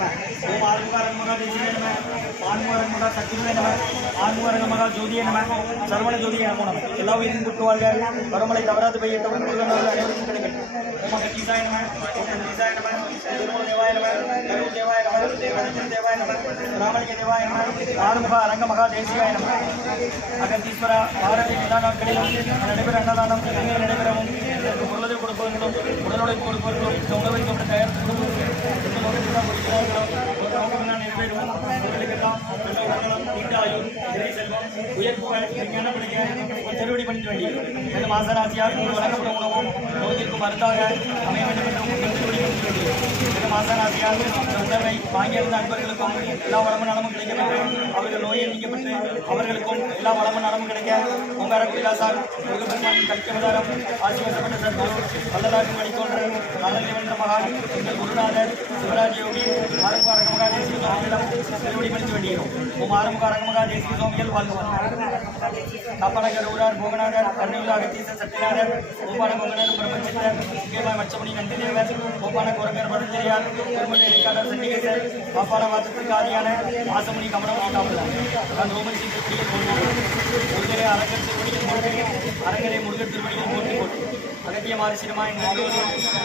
ஓம் ஆறுமுக தேசிகாய நம, ஆன்முக சக்திவே நம, ஆன்முக ஜோதியே நம, சரவண ஜோதியே நமோ நம. எல்லா உயிரின் கூட்டு வாழ்க, வரமலை தவறாது பெய்யட்டும், அனைவருக்கும் கிடைக்கட்டும். ஓம் சக்திசாய நம, ஓம் சக்திசாய நம, திருமூல தேவாய நம, கருள் தேவாய நம, கணேசன் தேவாய நம, ராமலிங்க தேவாய நம, ஆறுமுக அரங்க மகா தேசிகாய நம. அகத்தீஸ்வர பாரதி எல்லா நாட்களிலும் நடைபெற அன்னதானம் நடைபெறவும் பொருளதை கொடுப்பவர்களும் உடலுடைய கொடுப்பவர்களும் இந்த உணவை கொண்டு தயாரித்து கொடுப்பவர்களும் நிறைவேறுவோம். அவர்களுக்கெல்லாம் நீண்டாயும் செல்வம் உயர்ப்புகள் விஞ்ஞானம் கிடைக்க திருவடி பண்ண வேண்டியது. மேலும் ஆசராசியால் வழங்கப்படும் உணவும் நோய்க்கு மருந்தாக அமைய வேண்டும் என்று திருவடி பண்ண வேண்டியது. மேலும் ஆசராசியால் இந்த உணவை வாங்கியிருந்த அன்பர்களுக்கும் எல்லா வளமும் நலமும் கிடைக்க வேண்டும். அவர்கள் நோயை நீக்கப்பட்டு அவர்களுக்கும் எல்லா வளமும் நலமும் கிடைக்க ஓங்கார கைலாசார் முருகப்பெருமானின் கல்கவதாரம் ஆசீர்வதிக்கப்பட்ட சத்குரு வல்லலாக வழித்தோன்ற நல்ல மகான் எங்கள் குருநாதர் சிவராஜ் யோகி ஆறுமுக அரங்கமகா தேசிக சுவாமிகளிடம் திருவடி பணித்து வேண்டியிருக்கும். ஓம் ஆறுமுக அரங்கமகா தேசிக சுவாமிகள் வாழ்வார். காப்பனகர் ஊரார் போகநாதர் கர்ணூர் அகத்தீசர் சத்தியநாதர் ஓப்பான பொங்கனர் பிரபஞ்சித்தர் முக்கியமாக மச்சமணி நந்திதேவர் ஓப்பான கோரங்கர் படுஞ்செரியார் திருமண இடைக்காடர் சண்டிகேசர் பாப்பான வாசத்திற்கு ஆதியான ஆசமணி கமலமணி காவலர் நான் ரோமன் திருப்படியில் முருகரே அரங்கர் திருப்படியில் போட்டு அரங்கரே முருகர் திருப்படியில் போட்டு போட்டு அகத்திய மாரிசிரமாய்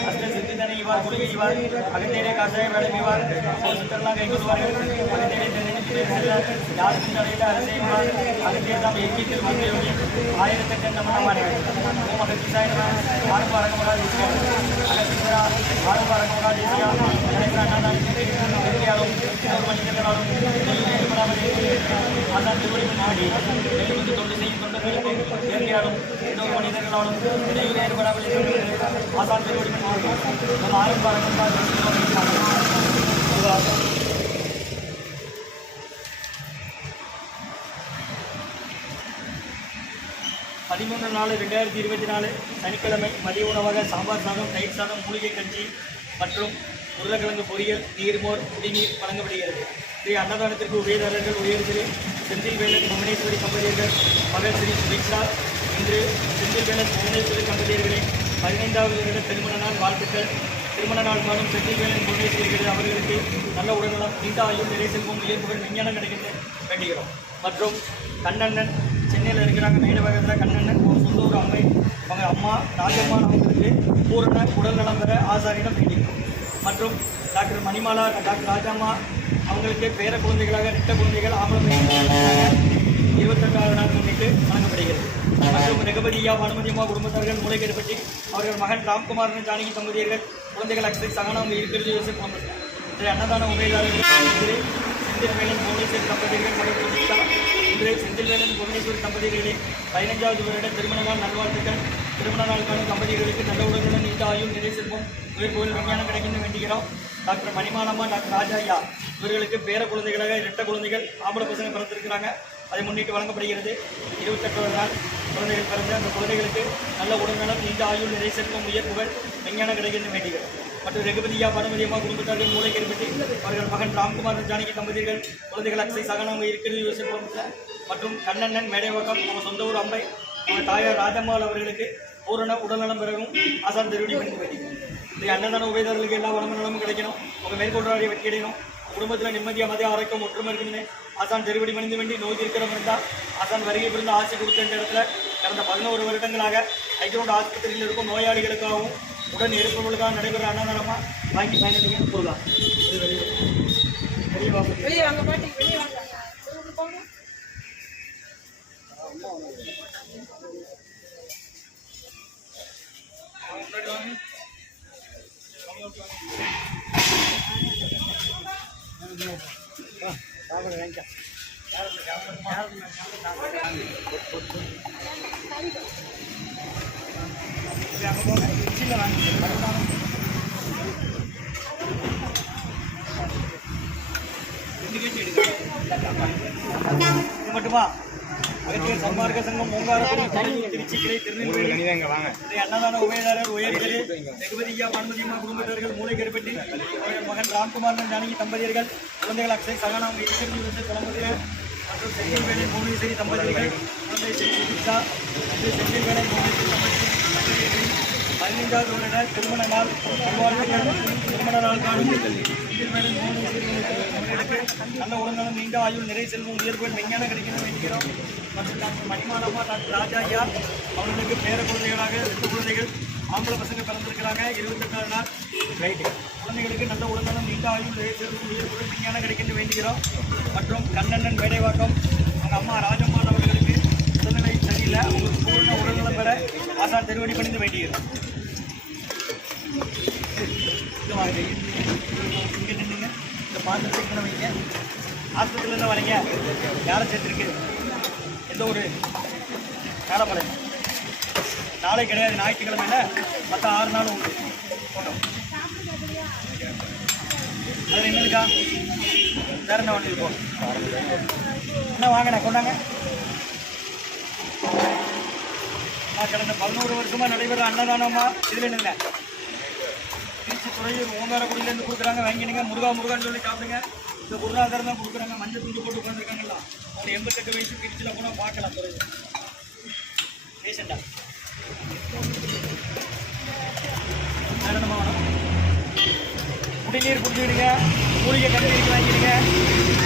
அஷ்ட சித்திதனை இவார் குழுகை இவார் அகத்தேரே காசாய வேடமிவார் சோசத்தெல்லாம் கைகொள்வார்கள் அகத்தேரே தென்னில் செல்ல யாருக்கும் தடையில அரசேவார் அகத்தே தாம் எக்கியத்தில் மந்தியோடி ஆயிரத்தெட்டு நம்மமார்கள் ஓம் அகத்திசாய நம ஆறுமுக அரங்கமகா தேசிகா அகத்தீஸ்வரா ஆறுமுக அரங்கமகா தேசிகா கணேச அண்ணாநாளும் மனிதர்களாலும் அதான் திருவடி பண்ணி எழுபத்து தொண்டு செய்யும் தொண்டர்களுக்கும் இயற்கையாலும் இன்னொரு மனிதர்களாலும் இடையில் ஏற்படாமல் ஆசான் திருவடி பண்ணி நம்ம ஆறுமுக அரங்கமகா தேசிகா 13/4/2024 சனிக்கிழமை மதிய உணவாக சாம்பார் சாதம், தயிர் சாதம், மூலிகை கஞ்சி மற்றும் உருளைக்கிழங்கு பொரியல், நீர்மோர், குடிநீர் வழங்கப்படுகிறது. ஸ்ரீ அன்னதானத்திற்கு உபயதாரர்கள் உயர்திரு செந்தில் வேலன் புவனேஸ்வரி தம்பதியர்கள் மகள் ஸ்ரீ சுபிக்ஷா. இன்று செந்தில் வேலன் புவனேஸ்வரி தம்பதியர்களின் 15வது வருட திருமண நாள் வாழ்த்துக்கள். திருமண நாள் காணும் செந்தில் வேலன் புவனேஸ்வரிகள் அவர்களுக்கு நல்ல உடல்நலம், நீண்ட ஆயுள், நிறை செல்வம், உயர்வுகள், விஞ்ஞானம் கிடைக்கின்ற வேண்டுகிறோம். மற்றும் கண்ணண்ணன் சென்னையில் இருக்கிறாங்க. மேட வகத்தில் கண்ணண்ணன் ஒரு சொந்த ஒரு அம்மை அவங்க அம்மா ராஜம்மா அவங்களுக்கு பூரண உடல் நலம் பெற ஆசாரியிடம் வேண்டிக்கிறோம். மற்றும் டாக்டர் மணிமாலா, டாக்டர் ராஜம்மா அவங்களுக்கு பேர குழந்தைகளாக 2 குழந்தைகள் ஆம்பளை 28வது நாள் முன்னிட்டு வழங்கப்படுகிறது. மற்றும் ரகுபதியா பானுமதியம்மா குடும்பத்தார்கள் மூளைக்கேற்பட்டி அவர்கள் மகன் ராம்குமாரன் ஜானகி தம்பதியர்கள் குழந்தைகள் அக்ஷய் சகனம் இருக்கிறது யோசிப்பு குடும்பத்தில் இன்றைய அன்னதான உபயதாரர்கள் செந்தில் வேலன் புவனேஸ்வரி தம்பதியர்கள் மகள் பிரதீஷா. இன்று செந்தில் வேலன் புவனேஸ்வரி தம்பதியர்களின் 15வது வருட திருமண நாள் நல்வாழ்த்துக்கள். திருமண நாளுக்கான தம்பதியர்களுக்கு நல்ல உடலுடன் நீண்ட ஆயுள், நிறை செல்வம், உயர்வுகள், விஞ்ஞானம் கிடைக்கின்ற வேண்டுகிறோம். டாக்டர் மணிமாலம்மா, டாக்டர் ராஜாயா இவர்களுக்கு பேர குழந்தைகளாக 2 குழந்தைகள் ஆம்பளை பசங்க பிறந்திருக்கிறாங்க. அதை முன்னிட்டு வழங்கப்படுகிறது. 28வது நாள் குழந்தைகள் பிறந்த அந்த குழந்தைகளுக்கு நல்ல உடல்நலம், நீண்ட ஆயுள், நிறை செல்வம், உயர்வுகள், விஞ்ஞானம் கிடைக்கின்ற வேண்டுகிறோம். மற்றும் ரகுபதியா பானுமதியம்மா குடும்பத்தார்கள் மூளைக்கேற்பட்டி அவர்கள் மகன் ராம்குமார் ஜானகி தம்பதியர்கள் குழந்தைகள் அக்ஷய் சகனம் இருக்கிறது யோசிப்போம். மற்றும் கண்ணண்ணன் மேடைவாக்கம் அவங்க சொந்த ஊர் அம்பை அவங்க தாயார் ராஜம்மாள் அவர்களுக்கு பூரண உடல்நலம் பிறகும் ஆசான் திருவடி பண்ணி வேண்டிக்கிறோம். இந்த அன்னதான உபயதாரர்களுக்கு எல்லா வளமும் நலமும் கிடைக்கணும். உங்கள் மேற்கொள்றாரிய வெற்றி அடையணும். குடும்பத்தில் நிம்மதியாக மதிய ஆரோக்கியம் ஒற்றுமை இருக்குன்னு ஆசான் திருவடி மணிந்து வேண்டி நோய் இருக்கிறவங்க இருந்தால் ஆசான் வருகை புரிந்து ஆட்சி கொடுத்த இந்த இடத்துல கடந்த 11 வருடங்களாக ஹைகிரவுண்ட் ஆஸ்பத்திரியில் இருக்கும் நோயாளிகளுக்காகவும் உடன் இருப்பவர்களுக்காக நடைபெற அன்னதானமாக வாங்கி பயணிக்க போகலாம். வெளியே வாங்க பாட்டி, வெளியே வாங்க. மட்டுமா அகத்தியர் சன்மார்க்க சங்கம் ஓங்காரபுரம் திருச்சி கிளை திருநெல்வேலி அன்னதான உபயதாரர் உயர்திரு ரகுபதியா பானுமதியம்மா குடும்பத்தார்கள் மூளைக்கேற்பட்டி அவர்கள் மகன் ராம்குமாரன் ஜானகி தம்பதியர்கள் குழந்தைகள் அக்ஷய் சகனம் இருக்கிறது தலைமுறைகள் மற்றும் செந்தில் வேலை புவனேஸ்வரி தம்பதியர்கள் குழந்தை சுபிக்ஷா செந்தில் வேலை புவனேஸ்வரி தம்பதியர்கள் 15வது வருட திருமண நாள் நல்வாழ்த்துக்கள். திருமண நாள் காணும் செந்தில் மேலும் அவர்களுக்கு நல்ல உடல்நலம் நீண்ட ஆயுள் நிறை செல்வம் உயர்வுகள் விஞ்ஞானம் கிடைக்கணும் வேண்டுகிறோம். மற்றும் டாக்டர் மணிமாலம்மா, டாக்டர் ராஜா ஐயா அவர்களுக்கு பேர குழந்தைகளாக 2 குழந்தைகள் ஆம்பளை பசங்க பிறந்திருக்கிறாங்க. 28 நாள் ரைட்டு. குழந்தைகளுக்கு நல்ல உடல்நலம் நீண்ட ஆயுள் நிறை செல்வம் உயர்வுகள் விஞ்ஞானம் கிடைக்கணும் வேண்டுகிறோம். மற்றும் கண்ணண்ணன் மேடைவாக்கம் அவங்க அம்மா ராஜம்மாள் அவர்களுக்கு உடல்நிலை சரியில்லை, அவங்களுக்கு பூர்ண உடல்நலம் பெற ஆசான் திருவடி பணிந்து வேண்டுகிறோம். இங்கே நின்றுங்க, இந்த பாத்திரத்தை வைங்க. ஆஸ்பத்திரியிலேருந்து வரீங்க, யாரை சேர்த்துருக்கு? எந்த ஒரு மேலப்பாளையம். நாளை கிடையாது, ஞாயிற்றுக்கிழமையில மற்ற 6 நாள் உண்டு. போட்டோம் அதில் என்ன இருக்கா? வேற என்ன வண்டி இருக்கும்? என்ன வாங்கினேன் கொண்டாங்க. கடந்த 11 வருஷமாக நடைபெற அன்னதானமா இதில் என்னங்க திருச்சி துறையூர் ஓங்காரக்குடியிலேருந்து கொடுக்குறாங்க. வாங்கினுங்க. முருகா முருகான்னு சொல்லி சாப்பிடுங்க. இந்த பொருளாதாரம் தான் கொடுக்குறாங்க. மஞ்சள் துண்டு போட்டு உட்காந்துருக்காங்களா, அவங்க 88 வயசு திருச்சியில் போனால் பார்க்கலாம். துறையூர் பேஷண்டா என்னமா வேணும்? குடிநீர் குடிச்சிடுங்க. மூலிகை கண்ணீர் வாங்கிடுங்க.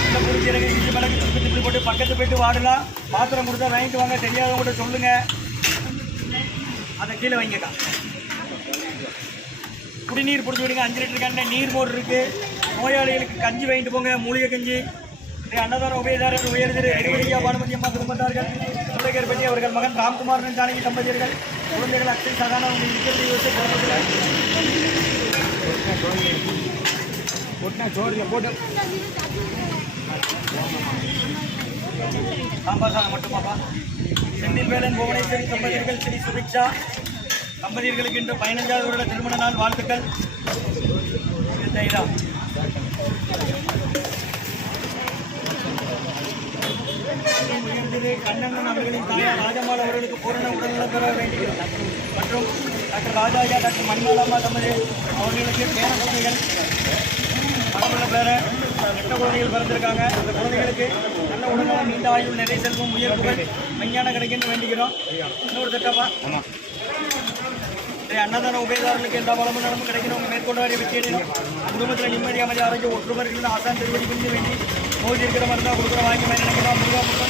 இந்த புரிஞ்சிருங்க. இஞ்சி மிளகு திருப்பி போட்டு பக்கத்து போய்ட்டு வாடலாம். பாத்திரம் கொடுத்தா வாங்கிட்டு வாங்க. தெரியாதவங்கள்ட்ட சொல்லுங்கள், அதை கீழே வைங்கக்கா. குடிநீர் பிடிச்சி விடுங்க. 5 லிட்டர் கண்ண நீர் மோர் இருக்குது. நோயாளிகளுக்கு கஞ்சி வாங்கிட்டு போங்க, மூலிகை கஞ்சி. அன்னதான உபயதாரர் உயர்திரு எடிவடியா பானுமதி அம்மா குடும்பத்தார்கள், முருகேற்பட்டி அவர்கள் மகன் ராம்குமாரன் ஜானகி தம்பதியர்கள், குழந்தைகள் அக்ஷய் சகானா உங்கள் இருக்கிறது யோசிச்சு போட்டு சாம்பார் சாதம் மட்டுமாப்பா. செந்தில் வேலன் புவனேஸ்வரி தம்பதியர்கள், ஸ்ரீ சுபிக்ஷா தம்பதியர்களுக்கு இன்று 15வது வருட திருமண நாள் வாழ்த்துக்கள். கண்ணண்ணன் அவர்களின் தாயார் ராஜம்மாள் அவர்களுக்கு பூரண உடல்நலம் பெற வேண்டுகிறோம். மற்றும் டாக்டர் ராஜா ஐயா, டாக்டர் மணிமாலம்மா தம்பதி அவர்களுக்கு பேர குழந்தைகள் மனமுள்ள பேர 8 குழந்தைகள் பிறந்திருக்காங்க. அந்த குழந்தைகளுக்கு நல்ல உடல்நலம் நீண்ட ஆயுள் நிறை செல்வம் உயர்வுகள் விஞ்ஞானம் கிடைக்குன்னு வேண்டுகிறோம். இன்னொரு திட்டப்பா அன்னதான உபயதாரர்களுக்கு எந்த வளமும் நலமும் கிடைக்கணும். உங்கள் மேற்கொண்டு வரைய வெற்றியிடணும். குடும்பத்தில் நிம்மதி அமைதி ஆரோக்கியம் ஒற்றுமர்கள் ஆசான் திருவடி புரிந்து வேண்டி நோய் இருக்கிற மாதிரி தான் கொடுக்குற வாங்கி மாதிரி நினைக்கிறோம். முருகா முருகா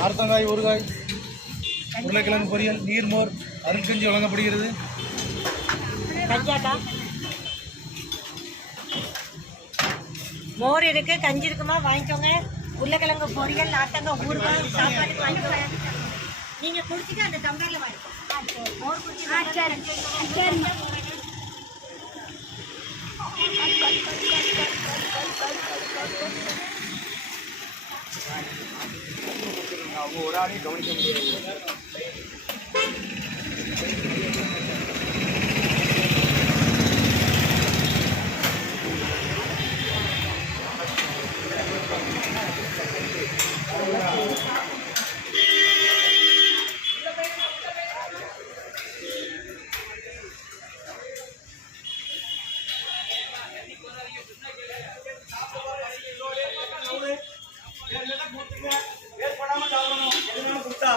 நார்த்தங்காய், ஊறுகாய், உருளைக்கிழங்கு பொரியல், நீர்மோர், அருட்கஞ்சி வழங்கப்படுகிறது. மோர் இருக்கு, கஞ்சி இருக்குமா, வாங்கிக்கோங்க. உருளைக்கிழங்கு பொரியல், நார்த்தங்காய், ஊறுகாய், சாப்பாட்டுக்கு வாங்கிக்கோங்க. நீங்க குடிச்சிட்டு அந்த டம்ளர்ல வாங்கிக்கோங்க. மோர் குடிச்சு அவங்க ஒரு ஆளையும் கவனிக்க முடியாது. வேஸ்ட் பண்ணாம சாப்பிடணும். எதுனாலும் கொடுத்தா